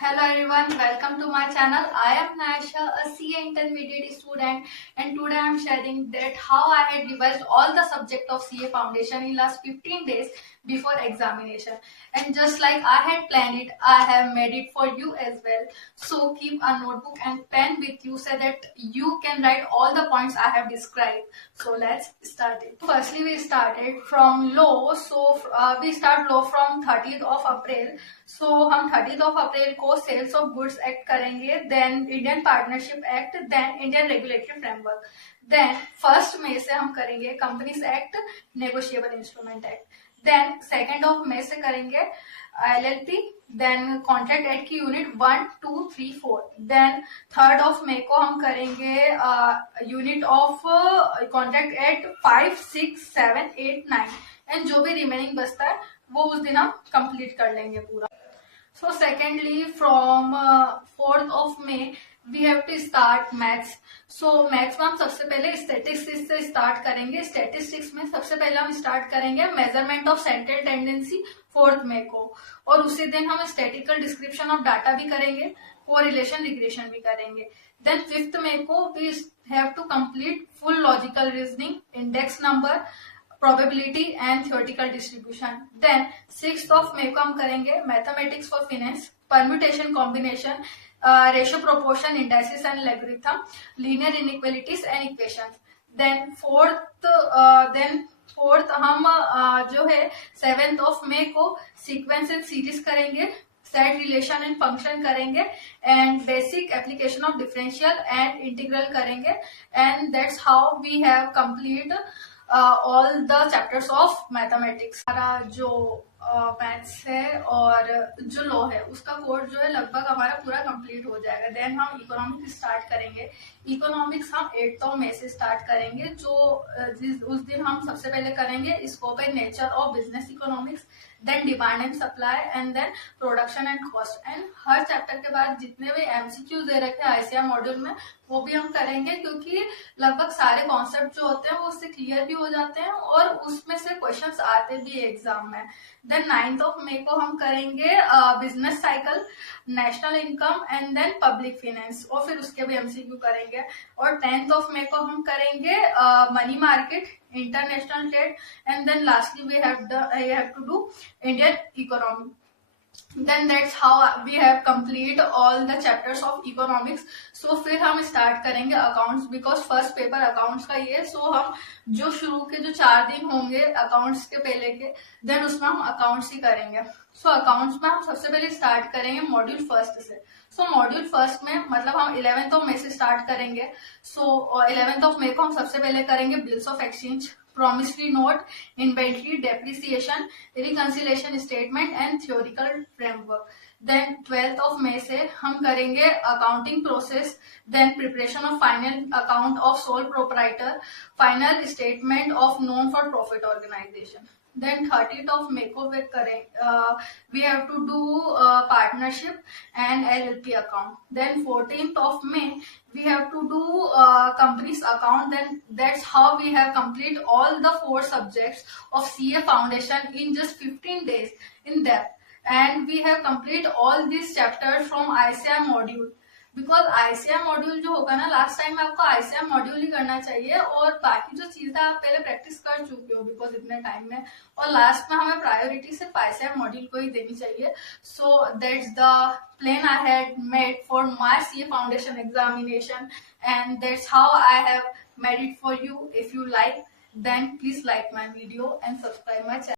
Hello everyone, welcome to my channel. I am Naisha, a CA intermediate student, and today I am sharing that how I had revised all the subject of CA foundation in last 15 days before examination. And just like I had planned it, I have made it for you as well. So keep a notebook and pen with you so that you can write all the points I have described. So let's start it. Firstly, we started from low. So we start low from 30th of April. So हम 30th of April को sales of goods act करेंगे, then Indian partnership act, then Indian regulatory framework, then 1 मई से हम करेंगे companies act, negotiable instrument act, then 2 मई से करेंगे LLP, देन कॉन्ट्रैक्ट एक्ट की यूनिट 1, 2, 3, 4, देन 3 मई को हम करेंगे unit of contract act 5, 6, 7, 8, 9 and जो भी रिमेनिंग बचता है वो उस दिन हम कंप्लीट कर लेंगे पूरा. So secondly, from 4th of May, we have to start maths. So maths में हम सबसे पहले statistics से start करेंगे. Statistics में सबसे पहले हम start करेंगे measurement of central tendency 4th May को, और उसी दिन हम statistical description of data भी करेंगे, correlation regression भी करेंगे. Then 5th May को we have to complete full logical reasoning, index number, probability and theoretical distribution. Then 6th of May को हम करेंगे mathematics for finance, permutation combination, ratio proportion, indices and logarithm, linear inequalities and equations. Then fourth हम जो है 7th of May को sequence and series करेंगे, set relation and function करेंगे, and basic application of differential and integral करेंगे, and that's how we have complete all the chapters of mathematics. हमारा जो maths है और जो लॉ है उसका कोर्स जो है लगभग हमारा पूरा कंप्लीट हो जाएगा. देन हम इकोनॉमिक्स स्टार्ट करेंगे. इकोनॉमिक्स हम 8 मई से स्टार्ट करेंगे. जो उस दिन हम सबसे पहले करेंगे scope and nature of business economics, then demand and supply, and then production and cost. And हर चैप्टर के बाद जितने भी एमसीक्यू दे रखे हैं आईसीआर मॉड्यूल में वो भी हम करेंगे, क्योंकि लगभग सारे कॉन्सेप्ट जो होते हैं वो उससे क्लियर भी हो जाते हैं और उसमें से क्वेश्चंस आते भी एग्जाम में. देन 9th मई को हम करेंगे business cycle, national income and then public finance, और फिर उसके भी एमसीक्यू करेंगे. और 10th मई को हम करेंगे money market, international trade, and then lastly we have to do Indian economy. Then that's how we have complete all the chapters of economics. So फिर हम स्टार्ट करेंगे accounts, because first paper accounts का ये. सो हम जो शुरू के जो 4 दिन होंगे अकाउंट्स के पहले के, देन उसमें हम अकाउंट्स ही करेंगे. सो अकाउंट्स में हम सबसे पहले स्टार्ट करेंगे मॉड्यूल 1 से. सो मॉड्यूल 1 में मतलब हम 11th मई से स्टार्ट करेंगे. सो 11th मई को हम सबसे पहले करेंगे bills of exchange, promissory note, inventory, depreciation, reconciliation statement and theoretical framework. Then 12th May से हम करेंगे accounting process, then preparation of final account of sole proprietor, final statement of known for profit organization. Then 30th May को we have to do partnership and LLP account. Then 14th May we have to do company's account. Then that's how we have complete all the 4 subjects of CA foundation in just 15 days in depth, and we have complete all these chapters from ICR module. Because ICR module जो होगा ना, last time में आपको ICR module ही करना चाहिए और बाकी जो चीजें आप पहले प्रैक्टिस कर चुके हो बिकॉज इतने टाइम में, और लास्ट में हमें प्रायोरिटी सिर्फ आईसीआर मॉड्यूल को ही देनी चाहिए. So that's the plan I had made for my CA foundation examination, and that's how I have made it for you. If you like, then please like my video and subscribe my channel.